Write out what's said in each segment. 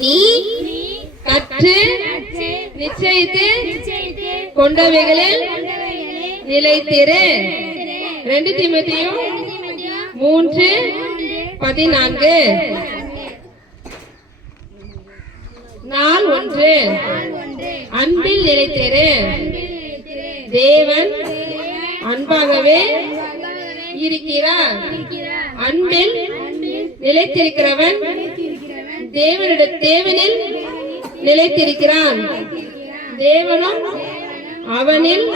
நீ கற்று நிச்சயித்து கொண்டவைகளில் நிலைத்திரு. 2 தீமோத்தேயு 3:14. நாள் 1. அன்பில் நிலைத்திரு. தேவன் அன்பாகவே இருக்கிறார். அன்பில் நிலைத்திருக்கிறவன் தேவனில் நிலைத்திருக்கிறான். தேவனும் அவனில்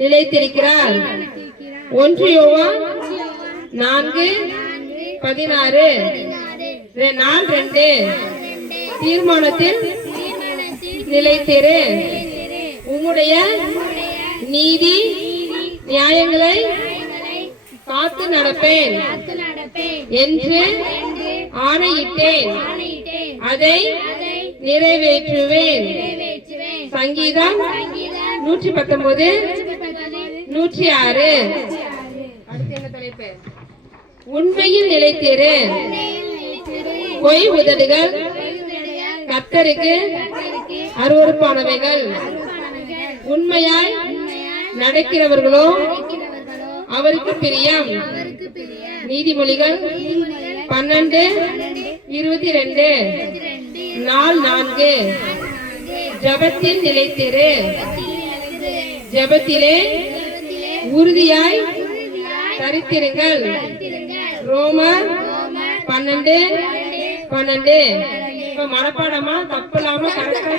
நிலைத்திருக்கிறார். 1 யோவான் 4:16. நாள் 2. தீர்மானத்தில் நிலைத்திரு. உம்முடைய நீதி நியாயங்களை காத்து நடப்பேன் என்று ஆணையிட்டேன், அதை நிறைவேற்றுவேன். சங்கீதம் 119:106. அடுத்து என்ன தலைப்பு? உண்மையில் நிலைத்திரு. பொய் உதடுகள் கர்த்தருக்கு அருவருப்பானவைகள். உண்மையாய் நடக்கிறவர்களோ அவருக்கு பிரியம். நீதிமொழிகள் 12:22. நாள் 4. ஜபத்தில் நிலைத்திரு. ஜபத்திலே உறுதியாய் தரித்திருங்கள். ரோமர் 12:12. இப்ப மனப்பாடமா தப்பு இல்லாம கரெக்டா